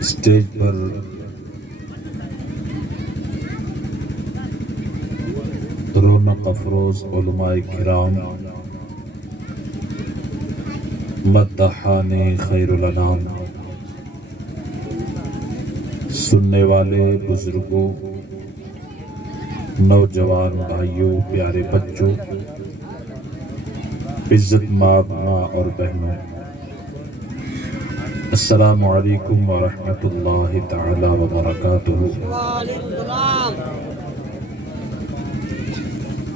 Stage پر رونق افروز علماء کرام، مداحان خیر الانام، سننے والے بزرگوں، نوجوان بھائیوں، پیارے بچوں، عزت مآب ماں اور بہنوں، السلام علیکم ورحمۃ اللہ تعالی وبرکاتہ۔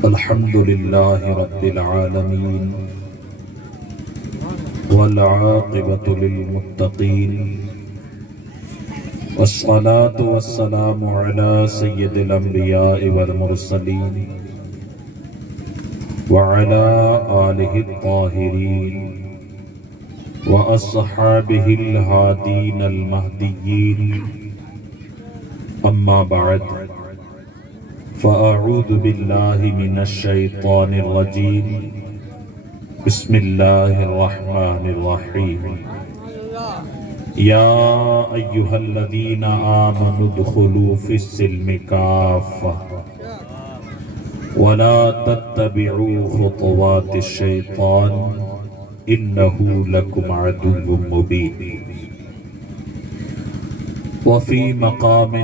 الحمد للہ رب العالمین والعاقبۃ للمتقین، والصلاة والسلام علی سید الانبیاء والمرسلین وعلی آلہ الطاہرین وأصحابه الهادين المهديين، أما بعد، فأعوذ بالله من الشيطان الرجيم، بسم الله الرحمن الرحيم، يا أيها الذين آمنوا ادخلوا في السلم كافة ولا تتبعوا خطوات الشيطان إنه لكم عدو مبين۔ وفي مقام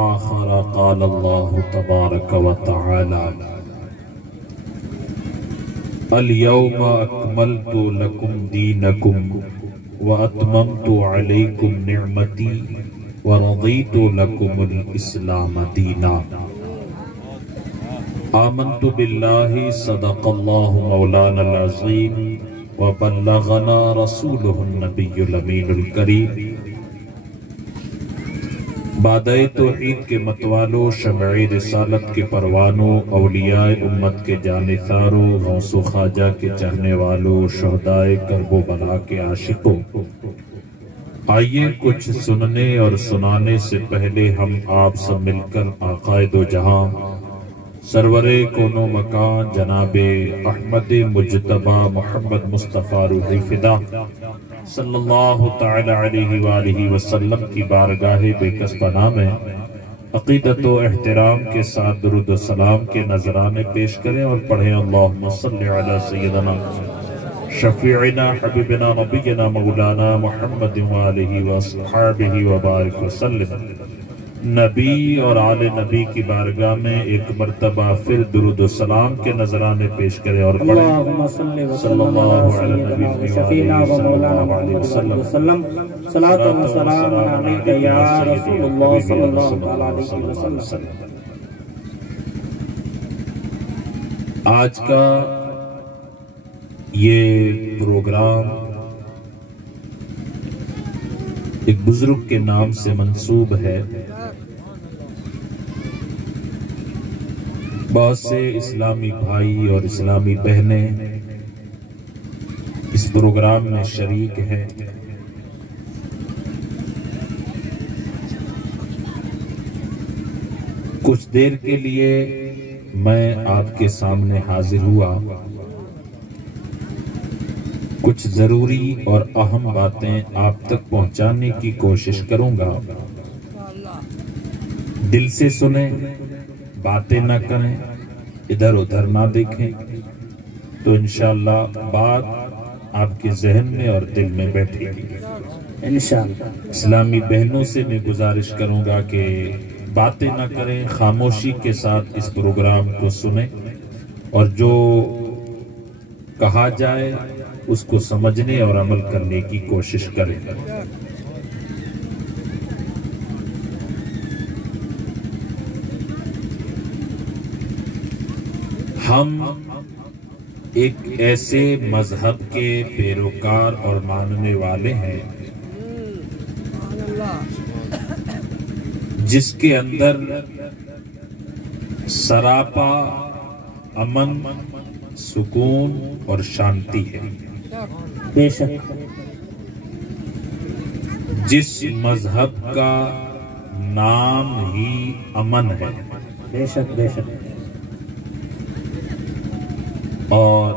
آخر قال الله تبارك وتعالى: اليوم أكملت لكم دينكم وأتممت عليكم نعمتي ورضيت لكم الإسلام دينا۔ آمنت بالله صدق الله مولانا العظيم وبلغنا رسوله النبی الامین الکریم۔ بادئ توحید کے متوالوں، شمع رسالت کے پروانوں، اولیاء امت کے جانثاروں، غوث و خواجہ کے چاہنے والوں، شہدائے کرب و بلا کے عاشقوں، آئیے کچھ سننے اور سنانے سے پہلے ہم آپ سب مل کر آقائے دو جہاں، سرور کونو مکان جناب احمد مجتبی محمد مصطفیٰ روح فدا صلی اللہ تعالی علیہ وآلہ وسلم کی بارگاہ بے کس پناہ میں عقیدت و احترام کے ساتھ درود و سلام کے نذرانے پیش کریں اور پڑھیں: اللہم صلی علی سیدنا شفیعنا حبیبنا نبینا مولانا محمد وآلہ وصحابہ وبارک وسلم۔ نبی اور آل نبی کی بارگاہ میں ایک مرتبہ پھر درود و سلام کے نذرانے پیش کریں اور پڑھیں: صلی اللہ علیہ وسلم، صلاۃ و سلام علیک یا رسول اللہ صلی اللہ علیہ وسلم۔ آج کا یہ پروگرام ایک بزرگ کے نام سے منسوب ہے۔ بہت سے اسلامی بھائی اور اسلامی بہنیں اس پروگرام میں شریک ہیں۔ کچھ دیر کے لیے میں آپ کے سامنے حاضر ہوا، کچھ ضروری اور اہم باتیں آپ تک پہنچانے کی کوشش کروں گا۔ دل سے سنیں، باتیں نہ کریں، ادھر ادھر نہ دیکھیں، تو انشاءاللہ بات آپ کے ذہن میں اور دل میں بیٹھے گی انشاءاللہ۔ اسلامی بہنوں سے میں گزارش کروں گا کہ باتیں نہ کریں، خاموشی کے ساتھ اس پروگرام کو سنیں اور جو کہا جائے اس کو سمجھنے اور عمل کرنے کی کوشش کریں۔ ہم ایک ایسے مذہب کے پیروکار اور ماننے والے ہیں جس کے اندر سراپا امن، سکون اور شانتی ہے۔ بے شک جس مذہب کا نام ہی امن ہے، بے شک بے شک، اور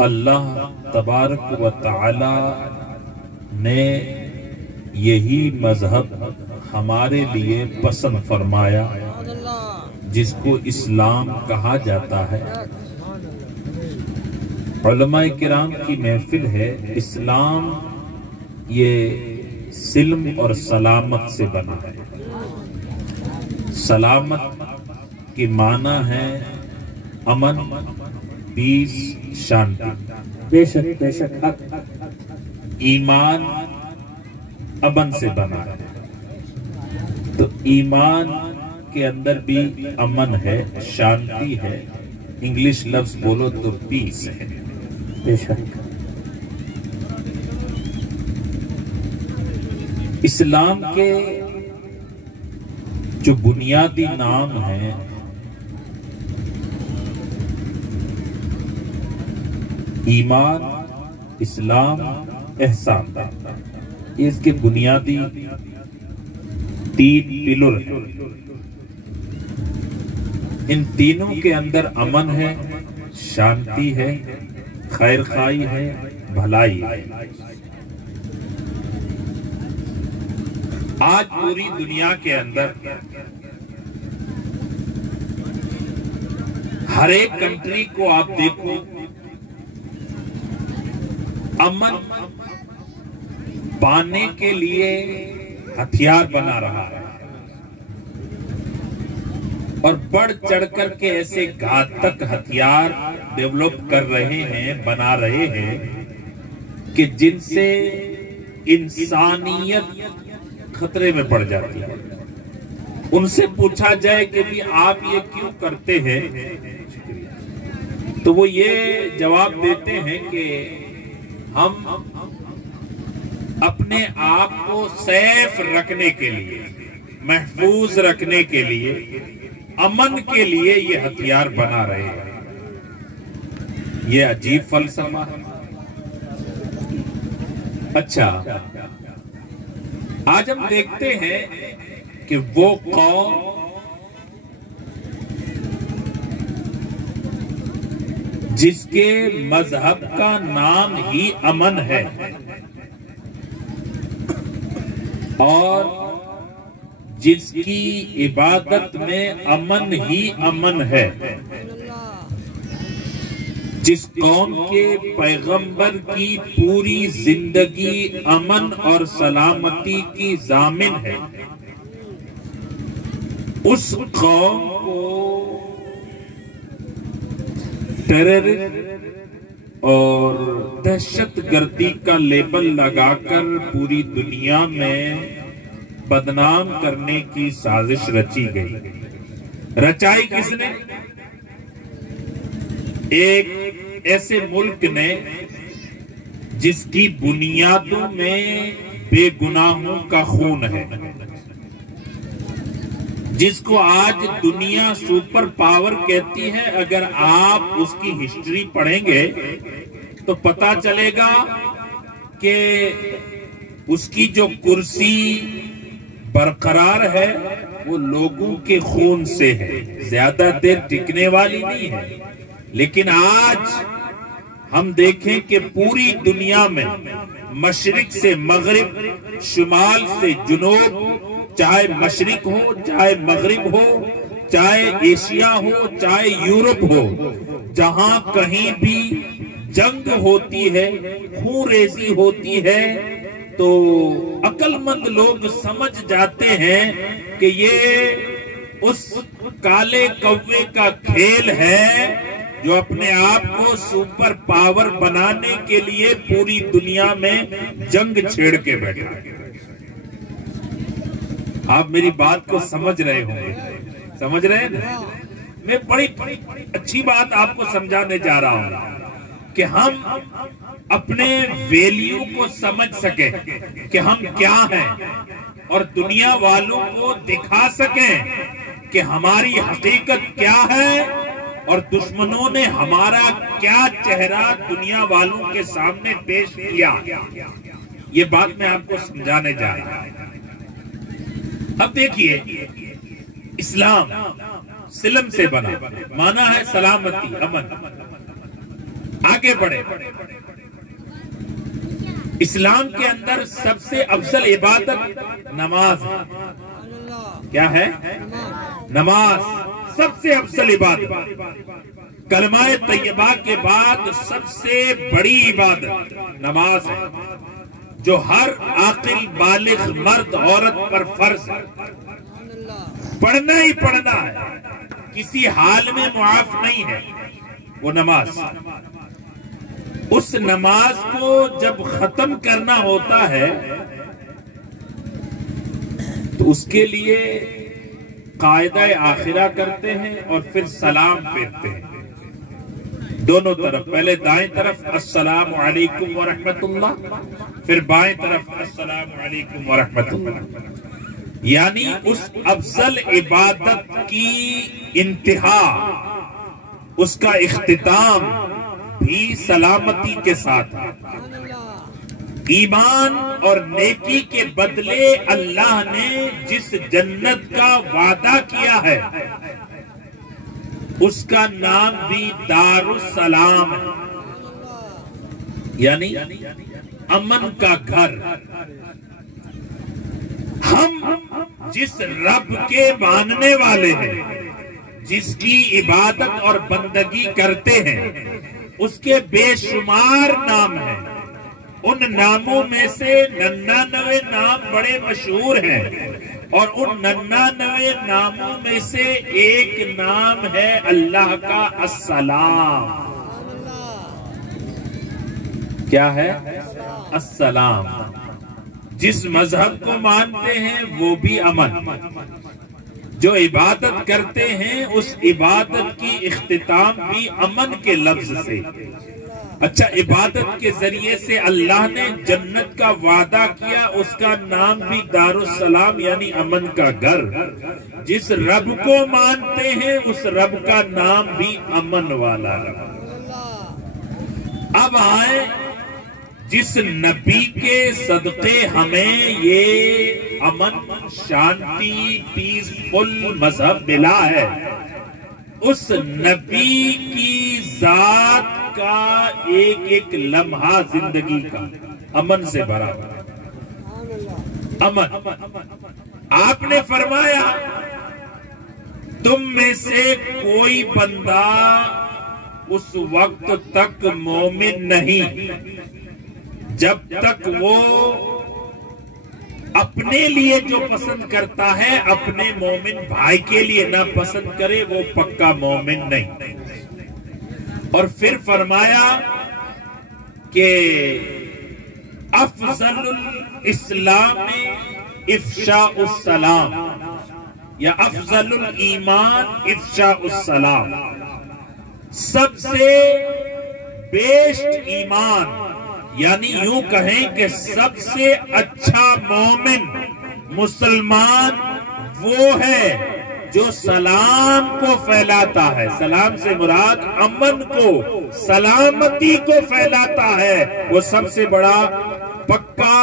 اللہ تبارک و تعالی نے یہی مذہب ہمارے لیے پسند فرمایا جس کو اسلام کہا جاتا ہے۔ علماء کرام کی محفل ہے۔ اسلام یہ سلم اور سلامت سے بنا ہے۔ سلامت کی معنی ہے امن، پیس، شانتی۔ بے شک بے شک حق۔ ایمان امن سے بنا ہے، تو ایمان کے اندر بھی امن ہے، شانتی ہے، انگلش لفظ بولو تو پیس ہے۔ بے شک اسلام کے جو بنیادی نام ہیں ایمان، اسلام، احسان، یہ اس کے بنیادی تین پلر ہیں۔ ان تینوں کے اندر امن ہے، شانتی ہے، خیر خواہی ہے، بھلائی ہے۔ آج پوری دنیا کے اندر ہر ایک کنٹری کو آپ دیکھو، امن پانے کے لیے ہتھیار بنا رہا ہے، اور بڑھ چڑھ کر کے ایسے گھاتک ہتھیار ڈیولپ کر رہے ہیں، بنا رہے ہیں کہ جن سے انسانیت خطرے میں پڑ جاتی ہے۔ ان سے پوچھا جائے کہ بھی آپ یہ کیوں کرتے ہیں، تو وہ یہ جواب دیتے ہیں کہ ہم اپنے آپ کو سیف رکھنے کے لیے، محفوظ رکھنے کے لیے، امن کے لیے یہ ہتھیار بنا رہے ہیں۔ یہ عجیب فلسفہ ہے۔ اچھا، آج ہم دیکھتے ہیں کہ وہ قوم جس کے مذہب کا نام ہی امن ہے اور جس کی عبادت میں امن ہی امن ہے، جس قوم کے پیغمبر کی پوری زندگی امن اور سلامتی کی ضامن ہے، اس قوم کو ٹیررسٹ اور دہشت گردی کا لیبل لگا کر پوری دنیا میں بدنام کرنے کی سازش رچی گئی۔ رچائی کس نے؟ ایک ایسے ملک نے جس کی بنیادوں میں بے گناہوں کا خون ہے، جس کو آج دنیا سپر پاور کہتی ہے۔ اگر آپ اس کی ہسٹری پڑھیں گے تو پتا چلے گا کہ اس کی جو کرسی برقرار ہے وہ لوگوں کے خون سے ہے، زیادہ دیر ٹکنے والی نہیں ہے۔ لیکن آج ہم دیکھیں کہ پوری دنیا میں مشرق سے مغرب، شمال سے جنوب، چاہے مشرق ہو، چاہے مغرب ہو، چاہے ایشیا ہو، چاہے یورپ ہو، جہاں کہیں بھی جنگ ہوتی ہے، خون ریزی ہوتی ہے، تو عقل مند لوگ سمجھ جاتے ہیں کہ یہ اس کالے کوے کا کھیل ہے جو اپنے آپ کو سپر پاور بنانے کے لیے پوری دنیا میں جنگ چھیڑ کے بیٹھا ہے۔ آپ میری بات کو سمجھ رہے ہوں گے، سمجھ رہے ہیں نا؟ میں بڑی اچھی بات آپ کو سمجھانے جا رہا ہوں کہ ہم اپنے ویلیو کو سمجھ سکیں کہ ہم کیا ہیں، اور دنیا والوں کو دکھا سکیں کہ ہماری حقیقت کیا ہے، اور دشمنوں نے ہمارا کیا چہرہ دنیا والوں کے سامنے پیش کیا۔ یہ بات میں آپ کو سمجھانے جا رہا ہوں۔ اب دیکھیے، اسلام سلم سے بنا، مانا ہے سلامتی، امن۔ آگے بڑھے. اسلام کے اندر سب سے افضل عبادت نماز ہے. کیا ہے؟ نماز سب سے افضل عبادت. کلمہ طیبہ کے بعد سب سے بڑی عبادت نماز ہے، جو ہر عاقل بالغ مرد عورت پر فرض ہے. پڑھنا ہی پڑھنا ہے، کسی حال میں معاف نہیں ہے وہ نماز. اس نماز کو جب ختم کرنا ہوتا ہے تو اس کے لیے قاعدہ آخرہ کرتے ہیں اور پھر سلام پھیرتے ہیں دونوں طرف. پہلے دائیں طرف السلام علیکم ورحمت اللہ، پھر بائیں طرف السلام علیکم ورحمت اللہ. یعنی اس افضل عبادت کی انتہا، اس کا اختتام بھی سلامتی کے ساتھ ہے. ایمان اور نیکی کے بدلے اللہ نے جس جنت کا وعدہ کیا ہے اس کا نام بھی دار السلام ہے، یعنی امن کا گھر. ہم جس رب کے ماننے والے ہیں، جس کی عبادت اور بندگی کرتے ہیں، اس کے بے شمار نام ہیں. ان ناموں میں سے 99 نام بڑے مشہور ہیں، اور ان 99 ناموں میں سے ایک نام ہے اللہ کا السلام. کیا ہے؟ السلام. جس مذہب کو مانتے ہیں وہ بھی امن، جو عبادت کرتے ہیں اس عبادت کی اختتام بھی امن کے لفظ سے. اچھا، عبادت کے ذریعے سے اللہ نے جنت کا وعدہ کیا، اس کا نام بھی دار السلام یعنی امن کا گھر. جس رب کو مانتے ہیں اس رب کا نام بھی امن والا رب. اب آئیں جس نبی کے صدقے ہمیں یہ امن، شانتی، پیس فل مذہب ملا ہے، اس نبی کی ذات کا ایک ایک لمحہ زندگی کا امن سے بھرا ہوا امن. آپ نے فرمایا تم میں سے کوئی بندہ اس وقت تک مومن نہیں جب تک وہ اپنے لیے جو پسند کرتا ہے اپنے مومن بھائی کے لیے نہ پسند کرے، وہ پکا مومن نہیں. اور پھر فرمایا کہ افضل الاسلام افشاء السلام یا افضل الایمان افشاء السلام. سب سے بیسٹ ایمان، یعنی یوں کہیں کہ سب سے اچھا مومن مسلمان وہ ہے جو سلام کو پھیلاتا ہے. سلام سے مراد امن کو، سلامتی کو پھیلاتا ہے. وہ سب سے بڑا پکا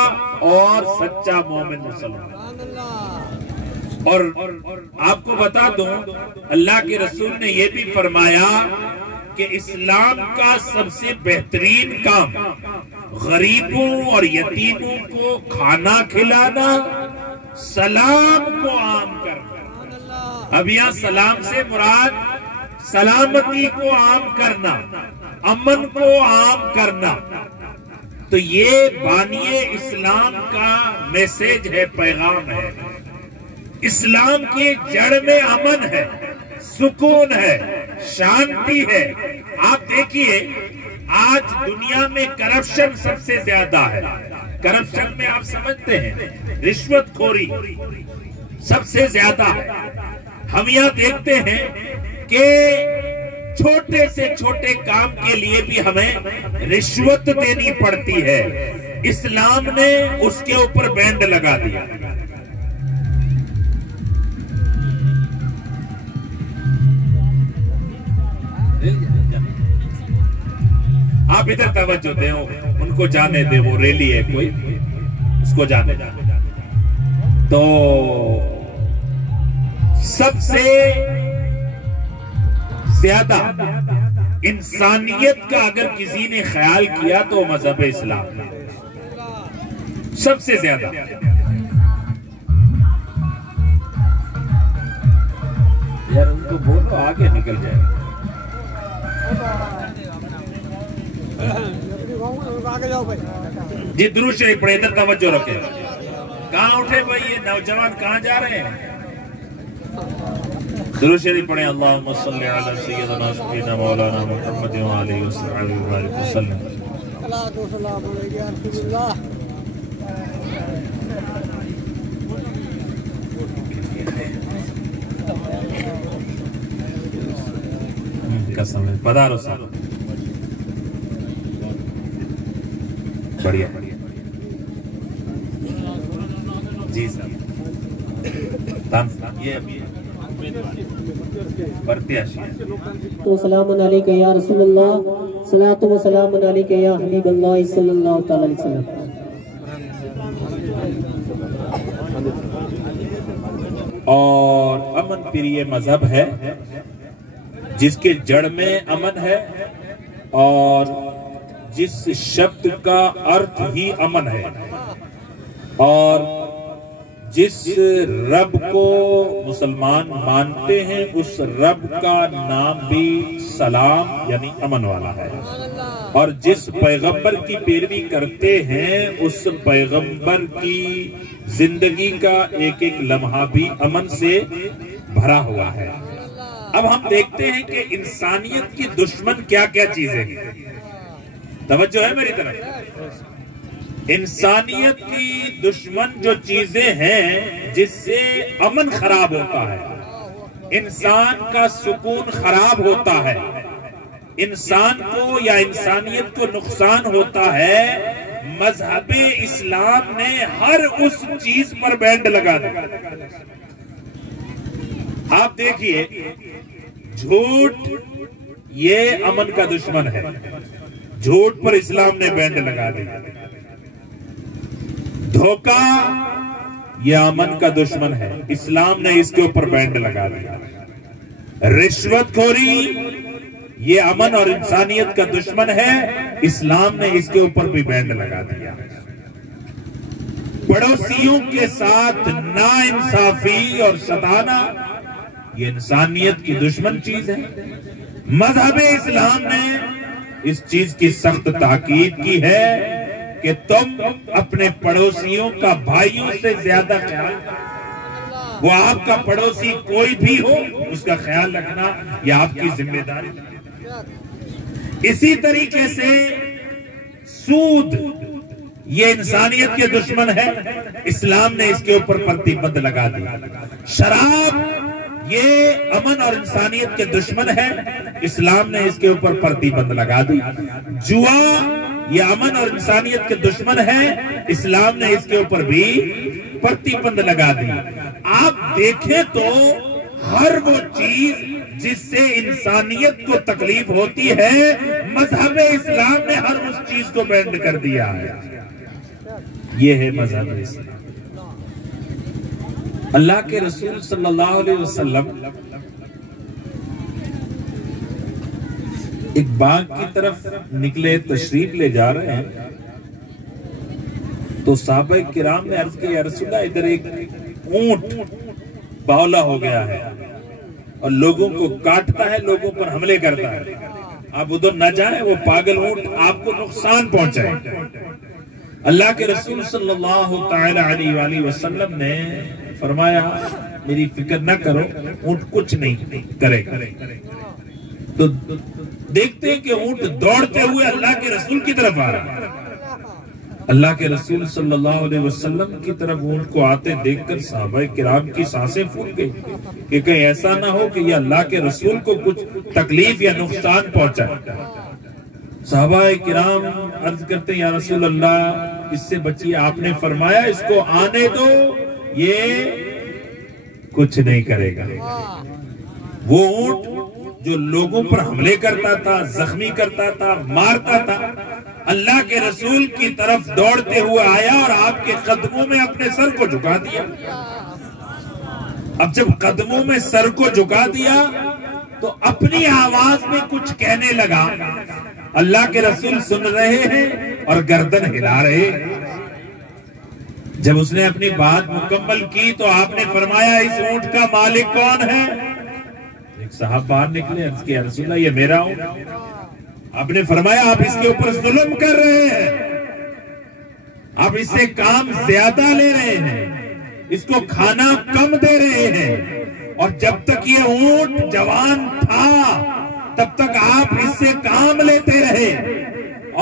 اور سچا مومن مسلمان. اور آپ کو بتا دوں، اللہ کے رسول نے یہ بھی فرمایا کہ اسلام کا سب سے بہترین کام غریبوں اور یتیموں کو کھانا کھلانا، سلام کو عام کرنا. اب یہاں سلام سے مراد سلامتی کو عام کرنا، امن کو عام کرنا. تو یہ بانی اسلام کا میسج ہے، پیغام ہے. اسلام کی جڑ میں امن ہے، سکون ہے، شانتی ہے. آپ دیکھیے آج دنیا میں کرپشن سب سے زیادہ ہے. کرپشن میں آپ سمجھتے ہیں رشوت خوری سب سے زیادہ ہے. ہم یہاں دیکھتے ہیں کہ چھوٹے سے چھوٹے کام کے لیے بھی ہمیں رشوت دینی پڑتی ہے. اسلام نے اس کے اوپر بینڈ لگا دیا. آپ ادھر توجہ دیں، ان کو جانے دیں، وہ ریلی ہے کوئی، اس کو جانے دیں. تو سب سے زیادہ انسانیت کا اگر کسی نے خیال کیا تو مذہب اسلام سب سے زیادہ. یار ان کو بولو آگے نکل جائے. جی درود شریف پڑھے، ادھر توجہ رکھے. کہاں اٹھے بھائی یہ نوجوان، کہاں جا رہے ہیں؟ درود شریف پڑھیں. اللہم صلی علی سیدنا سیدنا مولانا محمد وآلہ وسلم وسلم. قسم ہے پدارو صاحب. بڑھیا بڑھیا جی صاحب. یہ ابھی برتی آشی تو سلام علیکہ یا رسول اللہ، صلاۃ و سلام علیکہ یا حبیب اللہ صلی اللہ تعالی علیہ وسلم. اور امن پریہ مذہب ہے جس کے جڑ میں امن ہے اور جس شبد کا ارتھ ہی امن ہے، اور جس رب کو مسلمان مانتے ہیں اس رب کا نام بھی سلام یعنی امن والا ہے، اور جس پیغمبر کی پیروی کرتے ہیں اس پیغمبر کی زندگی کا ایک ایک لمحہ بھی امن سے بھرا ہوا ہے. اب ہم دیکھتے ہیں کہ انسانیت کی دشمن کیا کیا چیزیں ہیں. توجہ ہے میری طرف. انسانیت کی دشمن جو چیزیں ہیں جس سے امن خراب ہوتا ہے، انسان کا سکون خراب ہوتا ہے، انسان کو یا انسانیت کو نقصان ہوتا ہے، مذہب اسلام نے ہر اس چیز پر بینڈ لگا دیا. آپ دیکھیے جھوٹ یہ امن کا دشمن ہے، جھوٹ پر اسلام نے بینڈ لگا دیا. دھوکہ یہ امن کا دشمن ہے، اسلام نے اس کے اوپر بینڈ لگا دیا. رشوت خوری یہ امن اور انسانیت کا دشمن ہے، اسلام نے اس کے اوپر بھی بینڈ لگا دیا. پڑوسیوں کے ساتھ ناانصافی اور ستانا یہ انسانیت کی دشمن چیز ہے. مذہب اسلام نے اس چیز کی سخت تاکید کی ہے کہ تم اپنے پڑوسیوں کا بھائیوں سے زیادہ خیال کرو. وہ آپ کا پڑوسی کوئی بھی ہو اس کا خیال رکھنا یہ آپ کی ذمہ داری ہے. اسی طریقے سے سود یہ انسانیت کے دشمن ہے، اسلام نے اس کے اوپر پرتیبند لگا دیا. شراب یہ امن اور انسانیت کے دشمن ہے، اسلام نے اس کے اوپر پرتیبند لگا دی. جوا یہ امن اور انسانیت کے دشمن ہے، اسلام نے اس کے اوپر بھی پرتیبند لگا دی. آپ دیکھیں تو ہر وہ چیز جس سے انسانیت کو تکلیف ہوتی ہے مذہب اسلام نے ہر اس چیز کو بینڈ کر دیا ہے. یہ ہے مذہب اسلام. اللہ کے رسول صلی اللہ علیہ وسلم ایک باغ کی طرف نکلے، تشریف لے جا رہے ہیں تو صحابہ کرام نے عرض کیا یا رسول اللہ ادھر ایک اونٹ باولا ہو گیا ہے اور لوگوں کو کاٹتا ہے، لوگوں پر حملے کرتا ہے، آپ ادھر نہ جائیں، وہ پاگل اونٹ آپ کو نقصان پہنچائے. اللہ کے رسول صلی اللہ تعالی علیہ وآلہ وسلم نے فرمایا میری فکر نہ کرو، اونٹ کچھ نہیں کرے گا. تو دیکھتے ہیں کہ اونٹ دوڑتے ہوئے اللہ کے رسول کی طرف آ رہا ہے. اللہ کے رسول صلی اللہ علیہ وسلم کی طرف اونٹ کو آتے دیکھ کر صحابہ کرام کی سانسیں پھول گئی کہ کہیں ایسا نہ ہو کہ یہ اللہ کے رسول کو کچھ تکلیف یا نقصان پہنچائے. صحابہ کرام عرض کرتے ہیں یا رسول اللہ اس سے بچیے. آپ نے فرمایا اس کو آنے دو، یہ کچھ نہیں کرے گا. وہ اونٹ جو لوگوں پر حملے کرتا تھا، زخمی کرتا تھا، مارتا تھا، اللہ کے رسول کی طرف دوڑتے ہوئے آیا اور آپ کے قدموں میں اپنے سر کو جھکا دیا. اب جب قدموں میں سر کو جھکا دیا تو اپنی آواز میں کچھ کہنے لگا. اللہ کے رسول سن رہے ہیں اور گردن ہلا رہے. جب اس نے اپنی بات مکمل کی تو آپ نے فرمایا اس اونٹ کا مالک کون ہے؟ ایک صاحب باہر نکلے، عرض کیا رسول اللہ یہ میرا اونٹ. آپ نے فرمایا آپ اس کے اوپر ظلم کر رہے ہیں، آپ اس سے کام زیادہ لے رہے ہیں، اس کو کھانا کم دے رہے ہیں، اور جب تک یہ اونٹ جوان تھا تب تک آپ اس سے کام لیتے رہے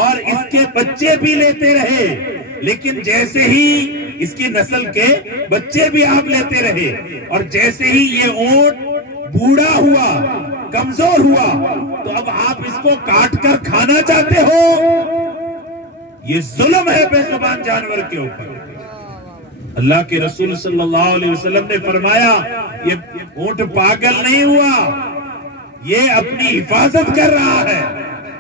اور اس کے بچے بھی لیتے رہے، لیکن جیسے ہی اس کی نسل کے بچے بھی آپ لیتے رہے اور جیسے ہی یہ اونٹ بوڑھا ہوا، کمزور ہوا، تو اب آپ اس کو کاٹ کر کھانا چاہتے ہو. یہ ظلم ہے بے زبان جانور کے اوپر. اللہ کے رسول صلی اللہ علیہ وسلم نے فرمایا یہ اونٹ پاگل نہیں ہوا، یہ اپنی حفاظت کر رہا ہے،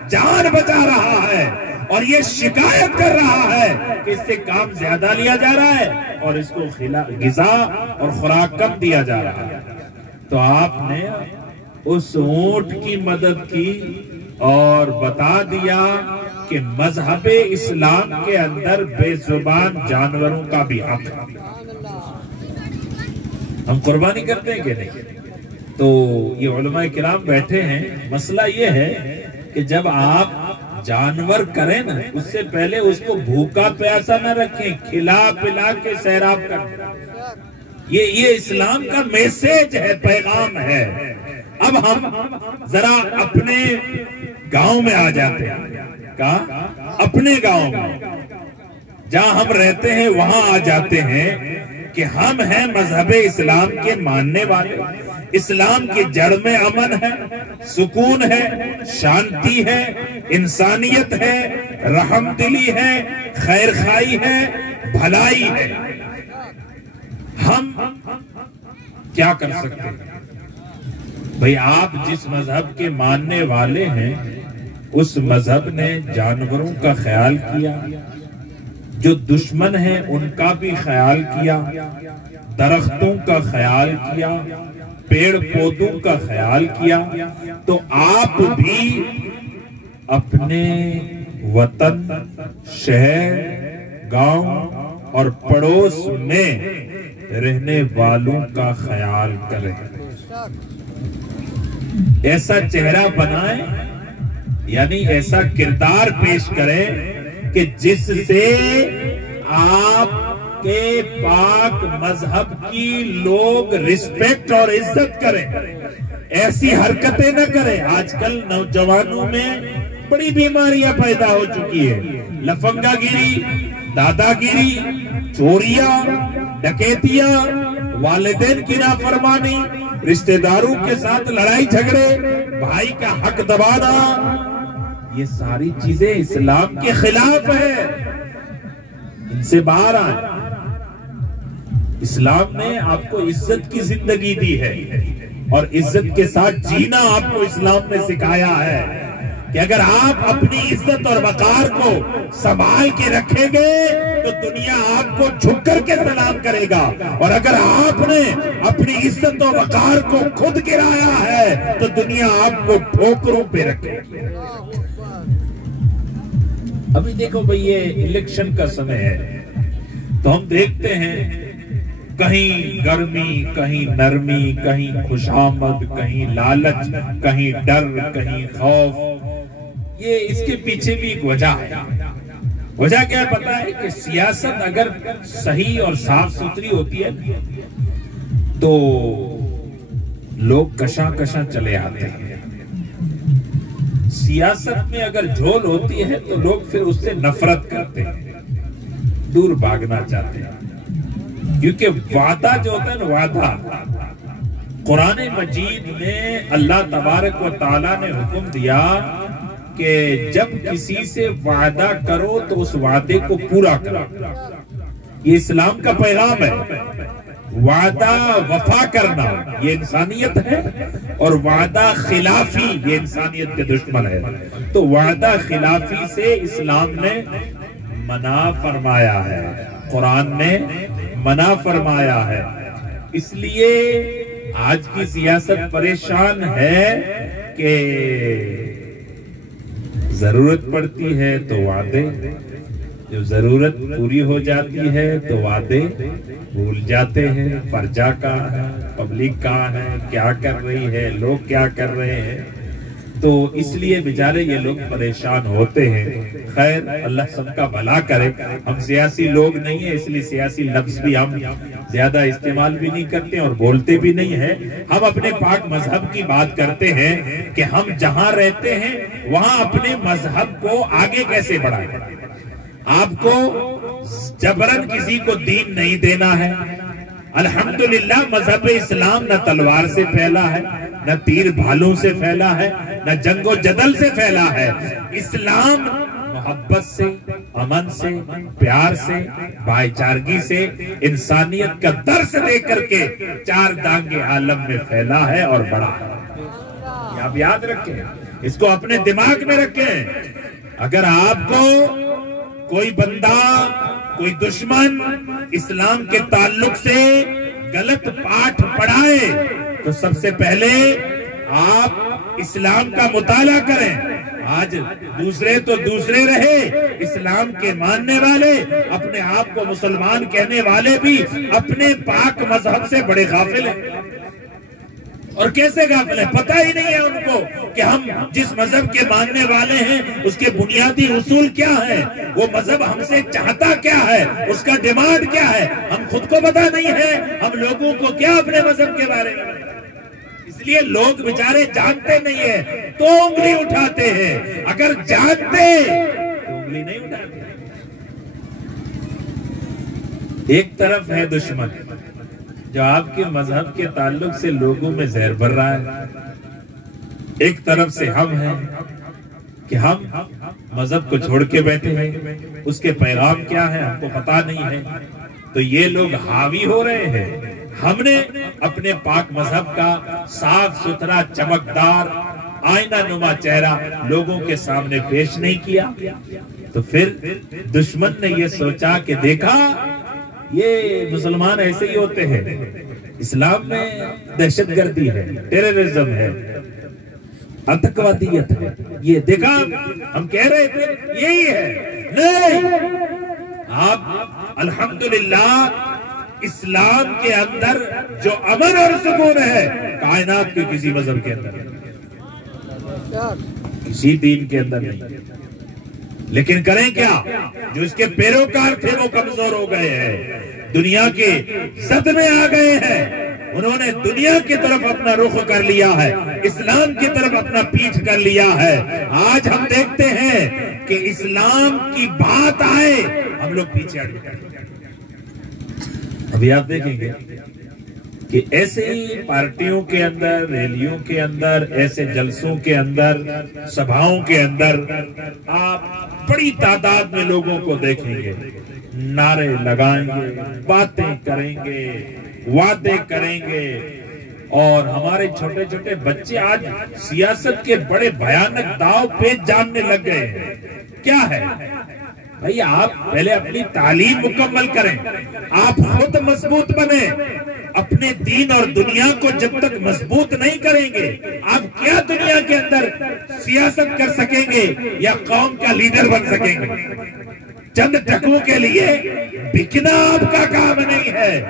جان بچا رہا ہے، اور یہ شکایت کر رہا ہے کہ اس سے کام زیادہ لیا جا رہا ہے اور اس کو غذا اور خوراک کم دیا جا رہا ہے. تو آپ نے اس اونٹ کی مدد کی اور بتا دیا کہ مذہب اسلام کے اندر بے زبان جانوروں کا بھی حق ہے. ہم قربانی کرتے ہیں کہ نہیں؟ تو یہ علماء کرام بیٹھے ہیں. مسئلہ یہ ہے کہ جب آپ جانور کریں نا، اس سے پہلے اس کو بھوکا پیاسا نہ رکھیں، کھلا پلا کے سیراب کریں. یہ اسلام کا میسج ہے، پیغام ہے. اب ہم ذرا اپنے گاؤں میں آ جاتے ہیں. کہاں؟ اپنے گاؤں میں جہاں ہم رہتے ہیں وہاں آ جاتے ہیں کہ ہم ہیں مذہب اسلام کے ماننے والے. اسلام کی جڑ میں امن ہے، سکون ہے، شانتی ہے، انسانیت ہے، رحم دلی ہے، خیر خائی ہے، بھلائی ہے. ہم کیا کر سکتے ہیں؟ بھئی آپ جس مذہب کے ماننے والے ہیں اس مذہب نے جانوروں کا خیال کیا، جو دشمن ہیں ان کا بھی خیال کیا، درختوں کا خیال کیا، پیڑ پودوں کا خیال کیا. تو آپ بھی اپنے وطن، شہر، گاؤں اور پڑوس میں رہنے والوں کا خیال کریں. ایسا چہرہ بنائیں، یعنی ایسا کردار پیش کریں کہ جس سے آپ کے پاک مذہب کی لوگ رسپیکٹ اور عزت کریں. ایسی حرکتیں نہ کریں. آج کل نوجوانوں میں بڑی بیماریاں پیدا ہو چکی ہے. لفنگا گیری، دادا گیری، چوریاں، ڈکیتیاں، والدین کی نافرمانی، رشتہ داروں کے ساتھ لڑائی جھگڑے، بھائی کا حق دبانا، یہ ساری چیزیں اسلام کے خلاف ہیں. ان سے باہر آئیں. اسلام نے آپ کو عزت کی زندگی دی ہے اور عزت کے ساتھ جینا آپ کو اسلام نے سکھایا ہے کہ اگر آپ اپنی عزت اور وقار کو سنبھال کے رکھیں گے تو دنیا آپ کو جھک کر کے سلام کرے گا، اور اگر آپ نے اپنی عزت اور وقار کو خود گرایا ہے تو دنیا آپ کو ٹھوکروں پہ رکھے گی. ابھی دیکھو بھئی یہ الیکشن کا سمے ہے تو ہم دیکھتے ہیں کہیں گرمی، کہیں نرمی، کہیں خوشامد، کہیں لالچ، کہیں ڈر، کہیں خوف. یہ اس کے پیچھے بھی ایک وجہ ہے. وجہ کیا ہے پتہ ہے؟ کہ سیاست اگر صحیح اور صاف ستھری ہوتی ہے تو لوگ کشاں کشاں چلے آتے ہیں. سیاست میں اگر جھول ہوتی ہے تو لوگ پھر اس سے نفرت کرتے ہیں، دور بھاگنا چاہتے ہیں. کیونکہ وعدہ جو ہوتا ہے نا، وعدہ قرآن مجید میں اللہ تبارک و تعالیٰ نے حکم دیا کہ جب کسی سے وعدہ کرو تو اس وعدے کو پورا کرو. یہ اسلام کا پیغام ہے. وعدہ وفا کرنا یہ انسانیت ہے اور وعدہ خلافی یہ انسانیت کے دشمن ہے. تو وعدہ خلافی سے اسلام نے منع فرمایا ہے، قرآن نے منع فرمایا ہے. اس لیے آج کی سیاست پریشان ہے کہ ضرورت پڑتی ہے تو وعدے، جو ضرورت پوری ہو جاتی ہے تو وعدے بھول جاتے ہیں۔ پرجا کہاں ہے، پبلک کہاں ہے، کیا کر رہی ہے، لوگ کیا کر رہے ہیں، تو اس لیے بیچارے یہ لوگ پریشان ہوتے ہیں۔ خیر اللہ سب کا بھلا کرے۔ ہم سیاسی لوگ نہیں ہیں، اس لیے سیاسی لفظ بھی ہم زیادہ استعمال بھی نہیں کرتے اور بولتے بھی نہیں ہیں۔ ہم اپنے پاک مذہب کی بات کرتے ہیں کہ ہم جہاں رہتے ہیں وہاں اپنے مذہب کو آگے کیسے بڑھائیں۔ آپ کو جبرن کسی کو دین نہیں دینا ہے۔ الحمدللہ مذہب اسلام نہ تلوار سے پھیلا ہے، نہ تیر بھالوں سے پھیلا ہے، نہ جنگ و جدل سے پھیلا ہے۔ اسلام محبت سے، امن سے، پیار سے، بھائی چارگی سے، انسانیت کا درس دے کر کے چار دانگے عالم میں پھیلا ہے اور بڑا ہے۔ یہ آپ یاد رکھیں، اس کو اپنے دماغ میں رکھیں۔ اگر آپ کو کوئی بندہ، کوئی دشمن اسلام کے تعلق سے غلط پاٹھ پڑھائے تو سب سے پہلے آپ اسلام کا مطالعہ کریں۔ آج دوسرے تو دوسرے رہے، اسلام کے ماننے والے، اپنے آپ کو مسلمان کہنے والے بھی اپنے پاک مذہب سے بڑے غافل ہیں۔ اور کیسے غافل ہیں؟ پتہ ہی نہیں ہے ان کو کہ ہم جس مذہب کے ماننے والے ہیں اس کے بنیادی اصول کیا ہیں، وہ مذہب ہم سے چاہتا کیا ہے، اس کا ڈیمانڈ کیا ہے، ہم خود کو پتہ نہیں ہے، ہم لوگوں کو کیا اپنے مذہب کے بارے میں۔ اس لیے لوگ بیچارے جانتے نہیں ہیں تو انگلی اٹھاتے ہیں، اگر جانتے تو انگلی نہیں اٹھاتے۔ ایک طرف ہے دشمن جو آپ کے مذہب کے تعلق سے لوگوں میں زہر بھر رہا ہے، ایک طرف سے ہم ہیں کہ ہم مذہب کو چھوڑ کے بیٹھے ہیں، اس کے پیغام کیا ہے ہم کو پتہ نہیں ہے، تو یہ لوگ حاوی ہو رہے ہیں۔ ہم نے اپنے پاک مذہب کا صاف ستھرا چمکدار آئینہ نما چہرہ لوگوں کے سامنے پیش نہیں کیا، تو پھر دشمن نے یہ سوچا کہ دیکھا یہ مسلمان ایسے ہی ہوتے ہیں، اسلام میں دہشت گردی ہے، ٹیررزم ہے، اتکوادیت ہے، یہ دیکھا ہم کہہ رہے تھے یہی ہے۔ نہیں، آپ الحمدللہ اسلام کے اندر جو امن اور سکون ہے کائنات کے کسی مذہب کے اندر نہیں، کسی دین کے اندر نہیں۔ لیکن کریں کیا؟ جو اس کے پیروکار تھے وہ کمزور ہو گئے ہیں، دنیا کے صدمے آ گئے ہیں، انہوں نے دنیا کی طرف اپنا رخ کر لیا ہے، اسلام کی طرف اپنا پیٹھ کر لیا ہے۔ آج ہم دیکھتے ہیں کہ اسلام کی بات آئے ہم لوگ پیچھے ہٹ جاتے ہیں۔ ابھی آپ دیکھیں گے کہ ایسے ہی پارٹیوں کے اندر، ریلیوں کے اندر، ایسے جلسوں کے اندر، سبھاؤں کے اندر آپ بڑی تعداد میں لوگوں کو دیکھیں گے، نعرے لگائیں گے، باتیں کریں گے، وعدے کریں گے، اور ہمارے چھوٹے چھوٹے بچے آج سیاست کے بڑے بھیانک داؤ پیچ جاننے لگ گئے ہیں۔ کیا ہے بھائی؟ آپ پہلے اپنی تعلیم مکمل کریں، آپ خود مضبوط بنیں۔ اپنے دین اور دنیا کو جب تک مضبوط نہیں کریں گے آپ کیا دنیا کے اندر سیاست کر سکیں گے یا قوم کا لیڈر بن سکیں گے؟ چند ٹکوں کے لیے بکنا آپ کا کام نہیں ہے،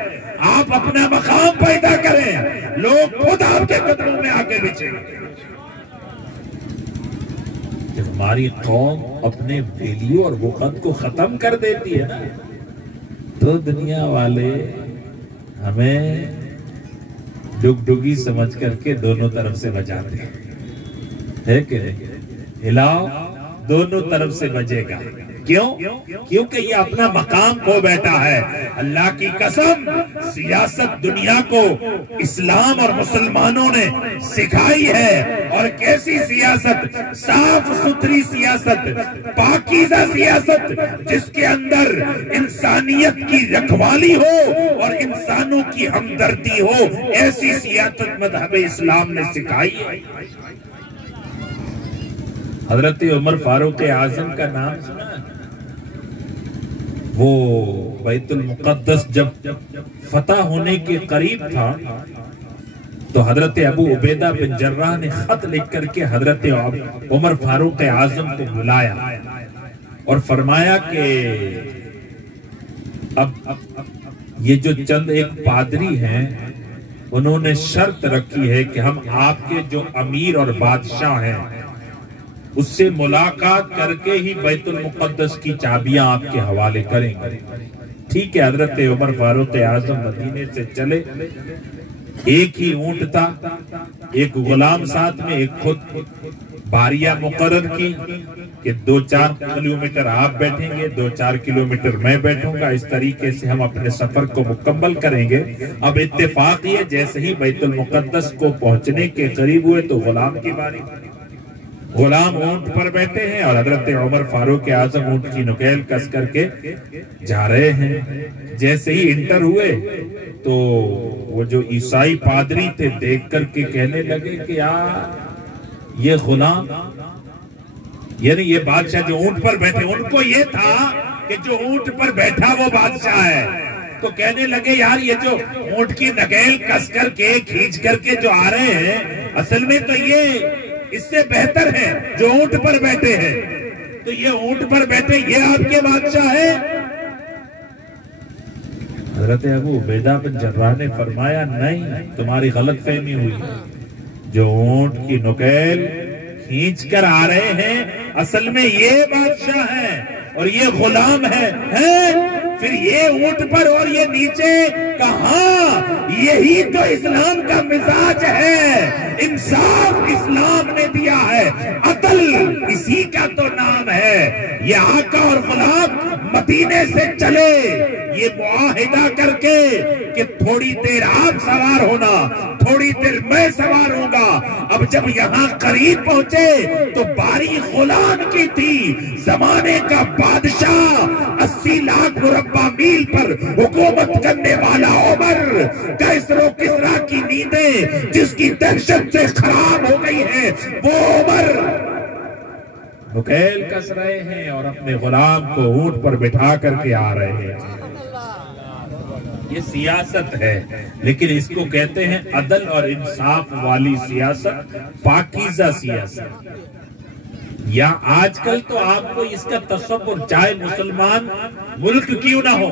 آپ اپنا مقام پیدا کریں، لوگ خود آپ کے قدموں میں آگے بچیں۔ جب ہماری قوم اپنے ویلیو اور وقت کو ختم کر دیتی ہے نا تو دنیا والے ہمیں ڈگڈگی سمجھ کر کے دونوں طرف سے بجاتے ہیں، ہے کہ ہلاؤ دونوں طرف سے بجے گا۔ کیوں؟ کیونکہ یہ اپنا مقام کھو بیٹھا ہے۔ اللہ کی قسم سیاست دنیا کو اسلام اور مسلمانوں نے سکھائی ہے، اور کیسی سیاست؟ صاف ستھری سیاست، پاکیزہ سیاست، جس کے اندر انسانیت کی رکھوالی ہو اور انسانوں کی ہمدردی ہو، ایسی سیاست مذہب اسلام نے سکھائی ہے۔ حضرت عمر فاروق اعظم کا نام سنا؟ وہ بیت المقدس جب فتح ہونے کے قریب تھا تو حضرت ابو عبیدہ بن جراح نے خط لکھ کر کے حضرت عمر فاروق اعظم کو بلایا اور فرمایا کہ اب یہ جو چند ایک پادری ہیں انہوں نے شرط رکھی ہے کہ ہم آپ کے جو امیر اور بادشاہ ہیں اس سے ملاقات کر کے ہی بیت المقدس کی چابیاں آپ کے حوالے کریں گے۔ ٹھیک ہے، حضرت عمر فاروق اعظم مدینے سے چلے، ایک ہی اونٹ تھا، ایک غلام ساتھ میں، ایک خود باریاں مقرر کی کہ 2-4 کلومیٹر آپ بیٹھیں گے، 2-4 کلومیٹر میں بیٹھوں گا، اس طریقے سے ہم اپنے سفر کو مکمل کریں گے۔ اب اتفاق یہ جیسے ہی بیت المقدس کو پہنچنے کے قریب ہوئے تو غلام کی باری، غلام اونٹ پر بیٹھے ہیں اور حضرت عمر فاروق اعظم اونٹ کی نکیل کس کر کے جا رہے ہیں۔ جیسے ہی انٹر ہوئے تو وہ جو عیسائی پادری تھے دیکھ کر کے کہنے لگے کہ یار یہ غلام، یعنی یہ بادشاہ جو اونٹ پر بیٹھے، ان کو یہ تھا کہ جو اونٹ پر بیٹھا وہ بادشاہ ہے، تو کہنے لگے یار یہ جو اونٹ کی نکیل کس کر کے کھینچ کر کے جو آ رہے ہیں اصل میں تو یہ اس سے بہتر ہے جو اونٹ پر بیٹھے ہیں، تو یہ اونٹ پر بیٹھے یہ آپ کے بادشاہ ہے۔ حضرت ابو عبیدہ بن جراح نے فرمایا نہیں، تمہاری غلط فہمی ہوئی، جو اونٹ کی نکیل کھینچ کر آ رہے ہیں اصل میں یہ بادشاہ ہے اور یہ غلام ہے۔ پھر یہ اونٹ پر اور یہ نیچے کہاں؟ یہی تو اسلام کا مزاج ہے، انصاف اسلام نے دیا ہے، عدل اسی کا تو نام ہے۔ یہ آقا اور غلام مدینے سے چلے یہ معاہدہ کر کے کہ تھوڑی دیر آپ سوار ہونا، تھوڑی دیر میں سوار ہوں گا۔ اب جب یہاں قریب پہنچے تو باری غلام کی تھی، زمانے کا بادشاہ، 80 لاکھ مربع میل پر حکومت کرنے والا عمر، کیسر و کسریٰ کی نیندیں جس کی دہشت سے خراب ہو گئی ہے، وہ عمر نکیل کس رہے ہیں اور اپنے غلام کو اونٹ پر بٹھا کر کے آ رہے ہیں۔ یہ سیاست ہے، لیکن اس کو کہتے ہیں عدل اور انصاف والی سیاست، پاکیزہ سیاست۔ یا آج کل تو آپ کو اس کا تصور، چاہے مسلمان ملک کیوں نہ ہو،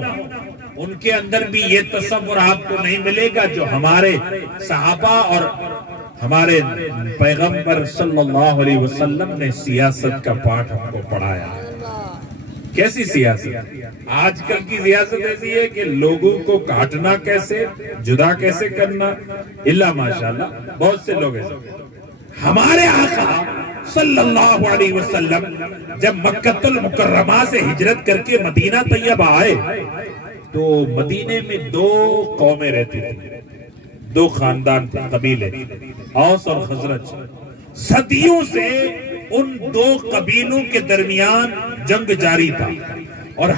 ان کے اندر بھی یہ تصور آپ کو نہیں ملے گا جو ہمارے صحابہ اور ہمارے پیغمبر صلی اللہ علیہ وسلم نے سیاست کا پاٹھ ہم کو پڑھایا ہے۔ کیسی سیاست؟ آج کل کی سیاست ایسی ہے کہ لوگوں کو کاٹنا کیسے، جدا کیسے کرنا، اللہ ماشاءاللہ بہت سے لوگ ایسے۔ ہمارے آقا صلی اللہ علیہ وسلم جب مکہ المکرمہ سے ہجرت کر کے مدینہ طیبہ آئے تو مدینے میں 2 قومیں رہتی تھیں، 2 خاندان تھے، قبیلے، اوس اور خزرج۔ صدیوں سے ان 2 قبیلوں کے درمیان جنگ جاری تھا اور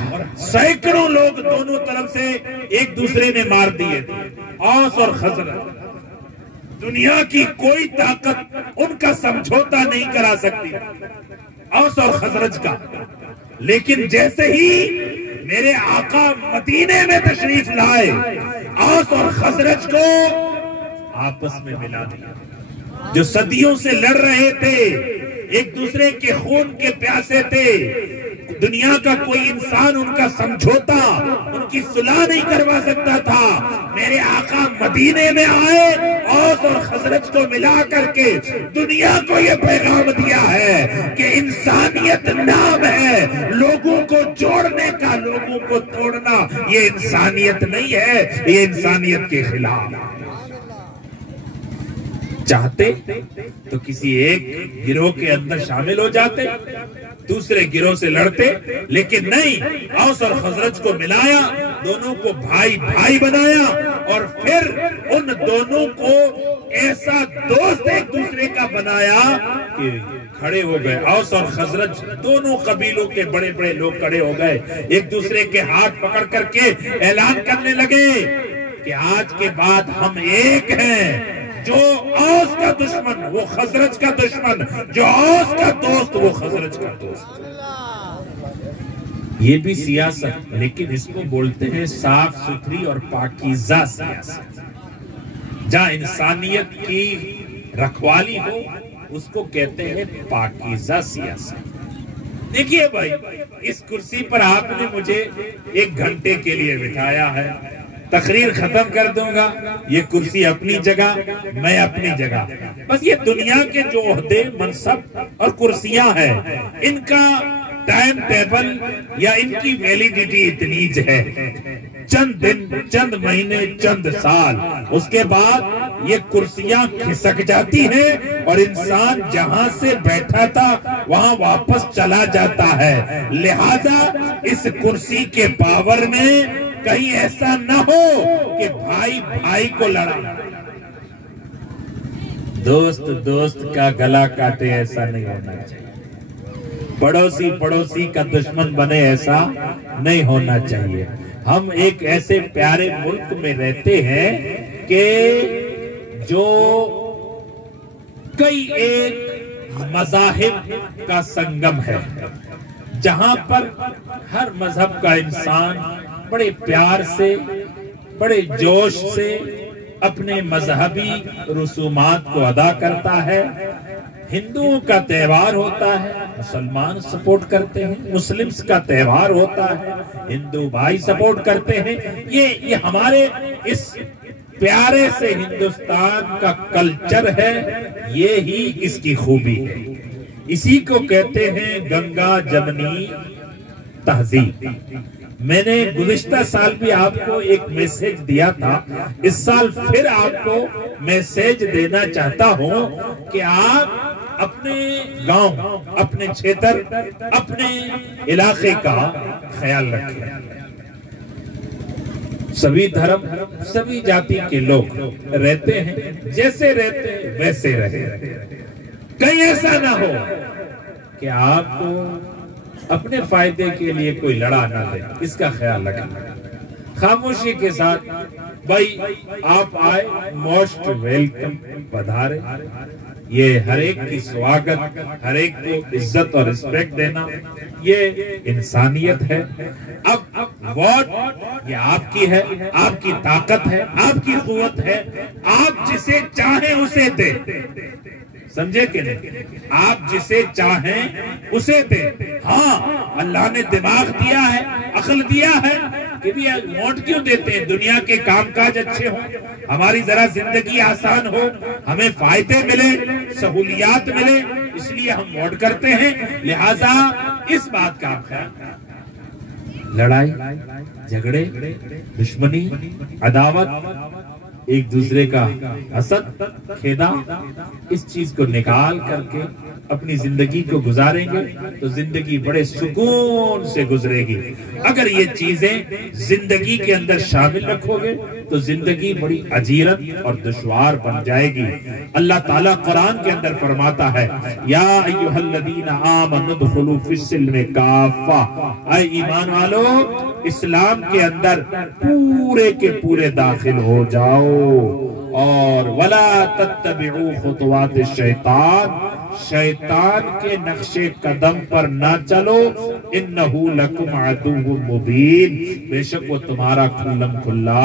سینکڑوں لوگ دونوں طرف سے ایک دوسرے نے مار دیے تھے، اوس اور خزرج۔ دنیا کی کوئی طاقت ان کا سمجھوتا نہیں کرا سکتی، اوس اور خزرج کا۔ لیکن جیسے ہی میرے آقا مدینے میں تشریف لائے، اوس اور خزرج کو آپس میں ملا دیا۔ جو صدیوں سے لڑ رہے تھے، ایک دوسرے کے خون کے پیاسے تھے، دنیا کا کوئی انسان ان کا سمجھوتا، ان کی صلح نہیں کروا سکتا تھا۔ میرے آقا مدینے میں آئے، اوس اور خزرج کو ملا کر کے دنیا کو یہ پیغام دیا ہے کہ انسانیت نام ہے، لوگوں کو جوڑنے کا، لوگوں کو توڑنا یہ انسانیت نہیں ہے، یہ انسانیت کے خلاف۔ چاہتے تو کسی ایک گروہ کے اندر شامل ہو جاتے، دوسرے گروہ سے لڑتے، لیکن نہیں، اوس اور خزرج کو ملایا، دونوں کو بھائی بھائی بنایا اور پھر ان دونوں کو ایسا دوست ایک دوسرے کا بنایا کہ کھڑے ہو گئے۔ اوس اور خزرج دونوں قبیلوں کے بڑے بڑے لوگ کھڑے ہو گئے، ایک دوسرے کے ہاتھ پکڑ کر کے اعلان کرنے لگے کہ آج کے بعد ہم ایک ہیں۔ جو اوس کا دشمن وہ خزرج کا دشمن، جو اوس کا دوست وہ خزرج کا دوست۔ یہ بھی سیاست، لیکن اس کو بولتے ہیں صاف ستھری اور پاکیزہ سیاست۔ جہاں انسانیت کی رکھوالی ہو، اس کو کہتے ہیں پاکیزہ سیاست۔ دیکھیے بھائی، اس کرسی پر آپ نے مجھے 1 گھنٹے کے لیے بٹھایا ہے، تقریر ختم کر دوں گا، یہ کرسی اپنی جگہ، میں اپنی جگہ۔ بس یہ دنیا کے جو عہدے، منصب اور کرسیاں ہیں، ان کا ٹائم ٹیبل یا ان کی ویلیڈیٹی اتنی ہے، چند دن، چند مہینے، چند سال، اس کے بعد یہ کرسیاں کھسک جاتی ہیں اور انسان جہاں سے بیٹھا تھا وہاں واپس چلا جاتا ہے۔ لہذا اس کرسی کے پاور میں کہیں ایسا نہ ہو کہ بھائی بھائی کو لڑا، دوست دوست کا گلا کاٹے، ایسا نہیں ہونا چاہیے، پڑوسی پڑوسی کا دشمن بنے، ایسا نہیں ہونا چاہیے۔ ہم ایک ایسے پیارے ملک میں رہتے ہیں کہ جو کئی ایک مذاہب کا سنگم ہے، جہاں پر ہر مذہب کا انسان بڑے پیار سے، بڑے جوش سے اپنے مذہبی رسومات کو ادا کرتا ہے۔ ہندوؤں کا تہوار ہوتا ہے، مسلمان سپورٹ کرتے ہیں، مسلمز کا تہوار ہوتا ہے، ہندو بھائی سپورٹ کرتے ہیں۔ یہ ہمارے اس پیارے سے ہندوستان کا کلچر ہے، یہ ہی اس کی خوبی ہے۔ اسی کو کہتے ہیں گنگا جمنی تہذیب۔ میں نے گزشتہ سال بھی آپ کو ایک میسیج دیا تھا، اس سال پھر آپ کو میسیج دینا چاہتا ہوں کہ آپ اپنے گاؤں، اپنے چھیتر، اپنے علاقے کا خیال رکھیں۔ سبھی دھرم، سبھی جاتی کے لوگ رہتے ہیں، جیسے رہتے ہیں ویسے رہیں۔ کہیں ایسا نہ ہو کہ آپ کو اپنے فائدے کے لیے کوئی لڑا نہ دے، اس کا خیال رکھیں۔ خاموشی کے ساتھ بھائی آپ آئے، موسٹ ویلکم، پدھارے۔ یہ ہر ایک کی سواگت، ہر ایک کو عزت اور رسپیکٹ دینا، یہ انسانیت ہے۔ اب ووٹ یہ آپ کی ہے، آپ کی طاقت ہے، آپ کی قوت ہے، آپ جسے چاہیں اسے دیں، سمجھے کہ نہیں؟ آپ جسے چاہیں اسے دیں۔ ہاں، اللہ نے دماغ دیا ہے، عقل دیا ہے، کہ بھی ووٹ کیوں دیتے ہیں؟ دنیا کے کام کاج اچھے ہوں، ہماری ذرا زندگی آسان ہو، ہمیں فائدے ملے، سہولیات ملے، اس لیے ہم ووٹ کرتے ہیں۔ لہذا اس بات کا خیال، لڑائی جھگڑے، دشمنی، عداوت، ایک دوسرے کا حسد، کھیدا، اس چیز کو نکال کر کے اپنی زندگی کو گزاریں گے تو زندگی بڑے سکون سے گزرے گی۔ اگر یہ چیزیں زندگی کے اندر شامل رکھو گے تو زندگی بڑی عجیرت اور دشوار بن جائے گی۔ اللہ تعالیٰ قرآن کے اندر فرماتا ہے، یا ایھا الذین آمنوا ادخلوا فی السلم کافہ، اے ایمان والو اسلام کے اندر پورے کے پورے داخل ہو جاؤ، اور ولا تتبعوا خطوات الشیطان، شیطان کے نقش قدم پر نہ چلو، انہو لکم عدو مبین، بے شک وہ تمہارا کھلم کھلا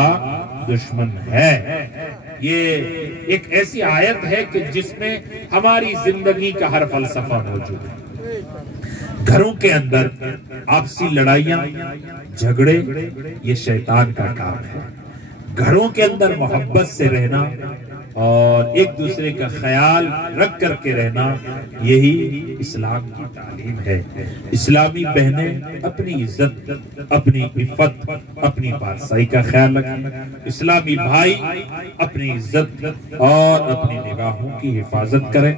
دشمن ہے۔ یہ ایک ایسی آیت ہے کہ جس میں ہماری زندگی کا ہر فلسفہ موجود ہے۔ گھروں کے اندر آپسی لڑائیاں، جھگڑے، یہ شیطان کا کام ہے۔ گھروں کے اندر محبت سے رہنا اور ایک دوسرے کا خیال رکھ کر کے رہنا، یہی اسلام کی تعلیم ہے۔ اسلامی بہنیں اپنی عزت، اپنی عفت، اپنی پارسائی کا خیال رکھیں۔ اسلامی بھائی اپنی عزت اور اپنی نگاہوں کی حفاظت کریں۔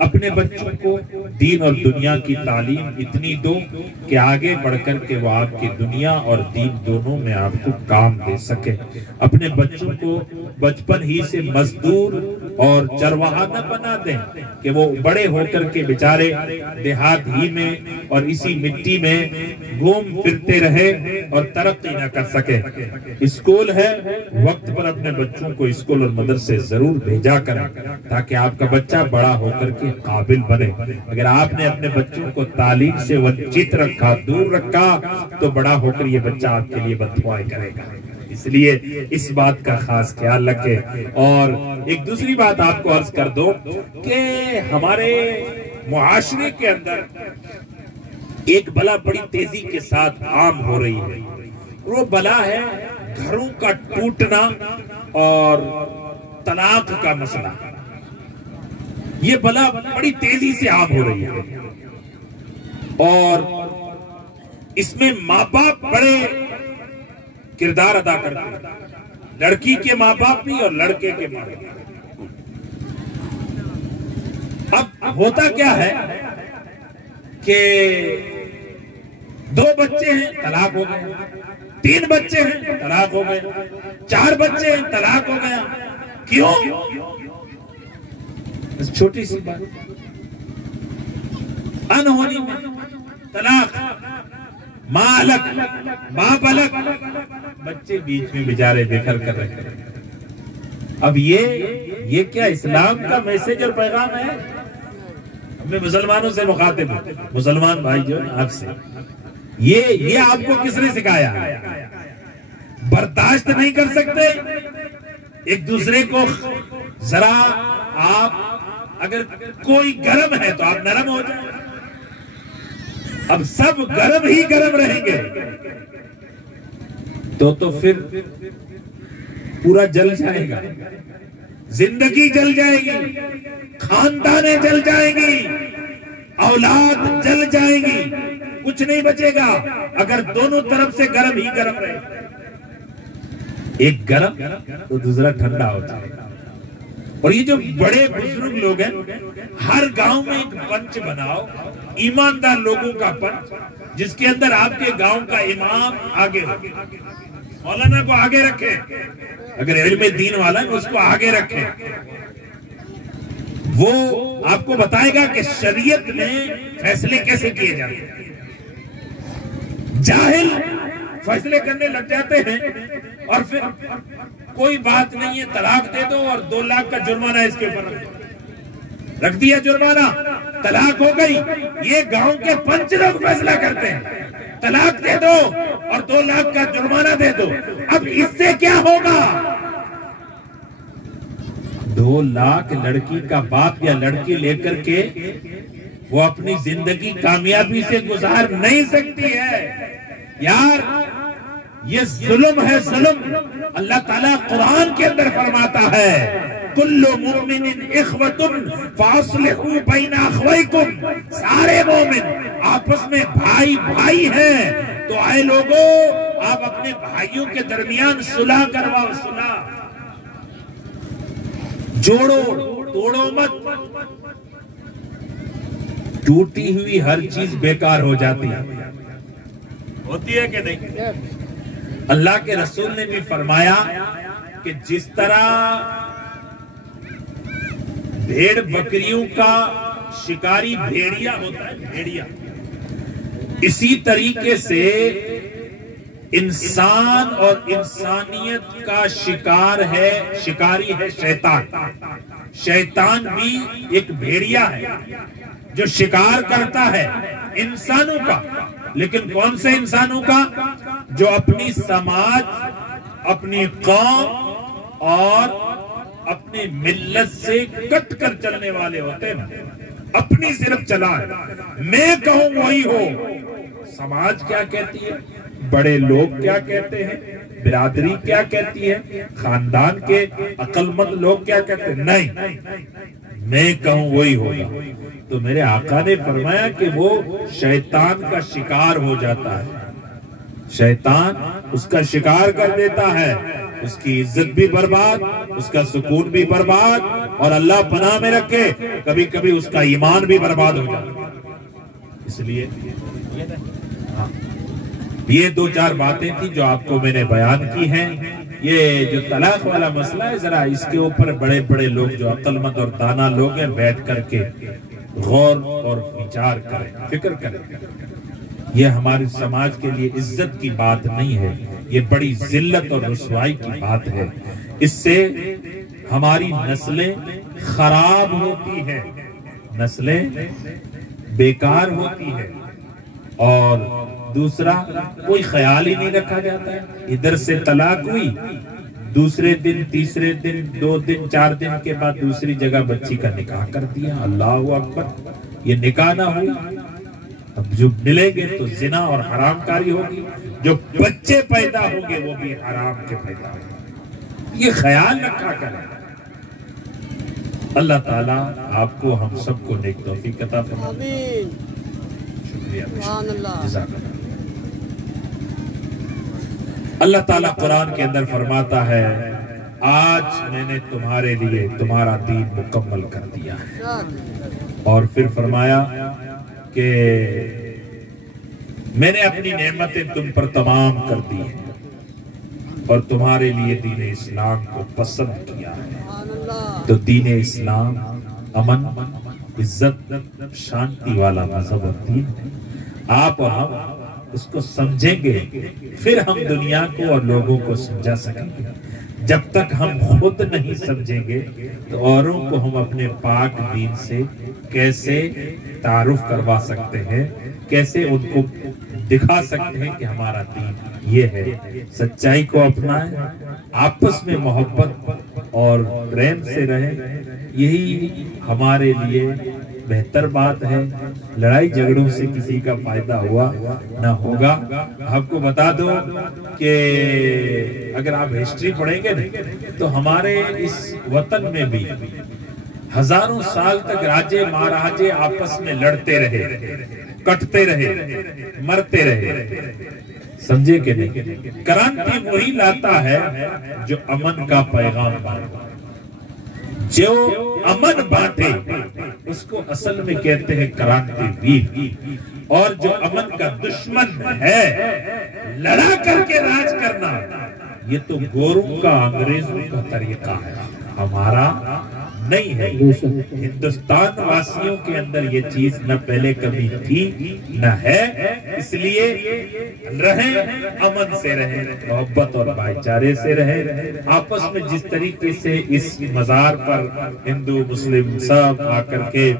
اپنے بچوں کو دین اور دنیا کی تعلیم اتنی دو کہ آگے بڑھ کر کے وہ آپ کی دنیا اور دین دونوں میں آپ کو کام دے سکے۔ اپنے بچوں کو بچپن ہی سے مزدور اور چرواہا نہ بنا دیں کہ وہ بڑے ہو کر کے بیچارے دیہات ہی میں اور اسی مٹی میں گھوم پھرتے رہے اور ترقی نہ کر سکے۔ اسکول ہے، وقت پر اپنے بچوں کو اسکول اور مدرسے ضرور بھیجا کریں تاکہ آپ کا بچہ بڑا ہو کر کے قابل بنے۔ اگر آپ نے اپنے بچوں کو تعلیم سے ونچت رکھا، دور رکھا، تو بڑا ہو کر یہ بچہ آپ کے لیے بددعائیں کرے گا۔ اس لیے اس بات کا خاص خیال رکھے۔ اور ایک دوسری بات آپ کو عرض کر دو کہ ہمارے معاشرے کے اندر ایک بلا بڑی تیزی کے ساتھ عام ہو رہی ہے، وہ بلا ہے گھروں کا ٹوٹنا اور طلاق کا مسئلہ۔ یہ بلا بڑی تیزی سے عام ہو رہی ہے اور اس میں ماں باپ بڑے کردار ادا کرتے ہیں، لڑکی کے ماں باپ بھی اور لڑکے کے ماں باپ۔ اب ہوتا کیا ہے کہ 2 بچے ہیں طلاق ہو گئے، 3 بچے ہیں طلاق ہو گئے، 4 بچے ہیں طلاق ہو گیا۔ کیوں؟ چھوٹی سی بات، انہونی میں طلاق، ماں الگ باپ الگ، بچے بیچ میں بیچارے بکھر کر رکھے۔ اب یہ کیا اسلام کا میسج اور پیغام ہے؟ میں مسلمانوں سے مخاطب ہوں، مسلمان بھائی جو آپ سے، یہ آپ کو کس نے سکھایا؟ برداشت نہیں کر سکتے ایک دوسرے کو؟ ذرا آپ اگر کوئی گرم ہے تو آپ نرم ہو جائیں۔ اب سب گرم ہی گرم رہیں گے تو پھر پورا جل جائے گا، زندگی جل جائے گی، خاندانیں جل جائیں گی، اولاد جل جائیں گی، کچھ نہیں بچے گا اگر دونوں طرف سے گرم ہی گرم رہے۔ ایک گرم تو دوسرا ٹھنڈا ہوتا ہے۔ اور یہ جو بڑے بزرگ لوگ ہیں، ہر گاؤں میں ایک پنچ بناؤ، ایماندار لوگوں کا پنچ، جس کے اندر آپ کے گاؤں کا امام آگے ہو، مولانا کو آگے رکھے، اگر علم دین والا ہے اس کو آگے رکھے۔ وہ آپ کو بتائے گا کہ شریعت میں فیصلے کیسے کیے جاتے ہیں۔ جاہل فیصلے کرنے لگ جاتے ہیں اور پھر کوئی بات نہیں ہے، طلاق دے دو اور 2 لاکھ کا جرمانہ اس کے اوپر رکھ دیا، جرمانہ، طلاق ہو گئی۔ یہ گاؤں کے پنچ لوگ فیصلہ کرتے ہیں، طلاق دے دو اور 2 لاکھ کا جرمانہ دے دو۔ اب اس سے کیا ہوگا؟ 2 لاکھ لڑکی کا باپ یا لڑکی لے کر کے وہ اپنی زندگی کامیابی سے گزار نہیں سکتی ہے یار، یہ ظلم ہے، ظلم۔ اللہ تعالیٰ قرآن کے اندر فرماتا ہے کل مومن اخوۃ فاصلحوا بین اخویکم، سارے مومن آپس میں بھائی بھائی ہیں، تو آئے لوگوں آپ اپنے بھائیوں کے درمیان صلح کرواؤ، صلح جوڑو، توڑو مت۔ ٹوٹی ہوئی ہر چیز بیکار ہو جاتی ہے، ہوتی ہے کہ نہیں؟ اللہ کے رسول نے بھی فرمایا کہ جس طرح بھیڑ بکریوں کا شکاری بھیڑیا ہوتا ہے، بھیڑیا، اسی طریقے سے انسان اور انسانیت کا شکاری ہے شیطان۔ شیطان بھی ایک بھیڑیا ہے جو شکار کرتا ہے انسانوں کا، لیکن کون سے انسانوں کا؟ جو اپنی سماج، اپنی قوم اور اپنی ملت سے کٹ کر چلنے والے ہوتے ہیں، اپنی صرف چلائیں، میں کہوں وہی ہو۔ سماج کیا کہتی ہے، بڑے لوگ کیا کہتے ہیں، برادری کیا کہتی ہے، خاندان کے عقل مند لوگ کیا کہتے ہیں، نہیں، میں کہوں وہی ہوگا۔ تو میرے آقا نے فرمایا کہ وہ شیطان کا شکار ہو جاتا ہے، شیطان اس کا شکار کر دیتا ہے، اس کی عزت بھی برباد، اس کا سکون بھی برباد، اور اللہ پناہ میں رکھے کبھی کبھی اس کا ایمان بھی برباد ہو جاتا ہے۔ اس لیے یہ 2-4 باتیں تھی جو آپ کو میں نے بیان کی ہیں۔ یہ جو طلاق والا مسئلہ ہے، ذرا اس کے اوپر بڑے بڑے لوگ جو عقل مند اور دانا لوگ ہیں بیٹھ کر کے غور اور وچار کریں، فکر کریں۔ یہ ہمارے سماج کے لیے عزت کی بات نہیں ہے، یہ بڑی ذلت اور رسوائی کی بات ہے۔ اس سے ہماری نسلیں خراب ہوتی ہیں، نسلیں بیکار ہوتی ہیں، اور دوسرا کوئی خیال ہی نہیں رکھا جاتا ہے. ادھر سے طلاق ہوئی، دوسرے دن، تیسرے دن، 2 دن، 4 دن کے بعد دوسری جگہ بچی کا نکاح کر دیا. اللہ اکبر. یہ نکاح نہ ہوئی، اب جو ملیں گے تو زنا اور حرام کاری ہوگی، جو بچے پیدا ہوں گے وہ بھی حرام کے پیدا ہوں گے. یہ خیال رکھا کریں. اللہ تعالیٰ آپ کو، ہم سب کو نیک توفیق عطا فرمائے. شکریہ. جزاک اللہ. اللہ تعالیٰ قرآن کے اندر فرماتا ہے آج میں نے تمہارے لیے تمہارا دین مکمل کر دیا ہے. اور پھر فرمایا کہ میں نے اپنی نعمتیں تم پر تمام کر دی ہیں اور تمہارے لیے دین اسلام کو پسند کیا ہے. تو دین اسلام امن، عزت، شانتی والا مذہب اور دین ہے. آپ اور ہم اس کو سمجھیں گے پھر ہم دنیا کو اور لوگوں کو سمجھا سکیں گے. جب تک ہم خود نہیں سمجھیں گے تو اوروں کو ہم اپنے پاک دین سے کیسے تعارف کروا سکتے ہیں، کیسے ان کو دکھا سکتے ہیں کہ ہمارا دین یہ ہے. سچائی کو اپنائیں، آپس میں محبت اور پریم سے رہیں، یہی ہمارے لیے بہتر بات ہے. لڑائی جھگڑوں سے کسی کا فائدہ ہوا نہ ہوگا. آپ کو بتا دو کہ اگر آپ ہسٹری پڑھیں گے تو ہمارے اس وطن میں بھی ہزاروں سال تک راجے مہاراجے آپس میں لڑتے رہے، کٹتے رہے، مرتے رہے. سمجھے کہ نہیں؟ کرانتی وہی لاتا ہے جو امن کا پیغام بانٹے. جو امن بانٹے اس کو اصل میں کہتے ہیں کرانتی ویر. اور جو امن کا دشمن ہے، لڑا کر کے راج کرنا، یہ تو گوروں کا، انگریزوں کا طریقہ ہے، ہمارا نہیں ہے. ہندوستان واسیوں کے اندر یہ چیز نہ پہلے کبھی تھی نہ ہے. اس لیے رہیں، امن سے رہیں، محبت اور بھائی چارے سے رہیں. آپس میں جس طریقے سے اس مزار پر ہندو مسلم سب آ کر کے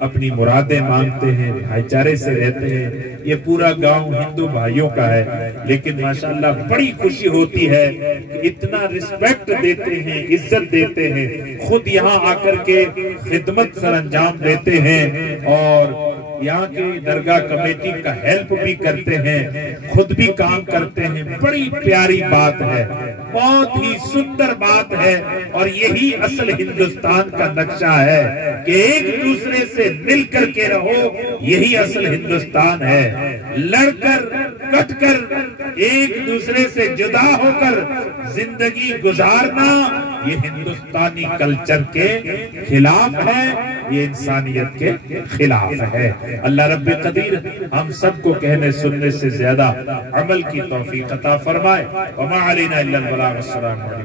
اپنی مرادیں مانگتے ہیں، بھائی چارے سے رہتے ہیں. یہ پورا گاؤں ہندو بھائیوں کا ہے، لیکن ماشاءاللہ بڑی خوشی ہوتی ہے کہ اتنا رسپیکٹ دیتے ہیں، عزت دیتے ہیں، خود یہاں آ کر کے خدمت سر انجام دیتے ہیں اور یہاں کے درگاہ کمیٹی کا ہیلپ بھی کرتے ہیں، خود بھی کام کرتے ہیں. بڑی پیاری بات ہے، بہت ہی سندر بات ہے. اور یہی اصل ہندوستان کا نقشہ ہے کہ ایک دوسرے سے مل کر کے رہو. یہی اصل ہندوستان ہے. لڑ کر، کٹ کر، ایک دوسرے سے جدا ہو کر زندگی گزارنا یہ ہندوستانی کلچر کے خلاف ہے، یہ انسانیت کے خلاف ہے. اللہ رب قدیر ہم سب کو کہنے سننے سے زیادہ عمل کی توفیق عطا فرمائے. وما علینا الا البلاغ. السلام علیکم.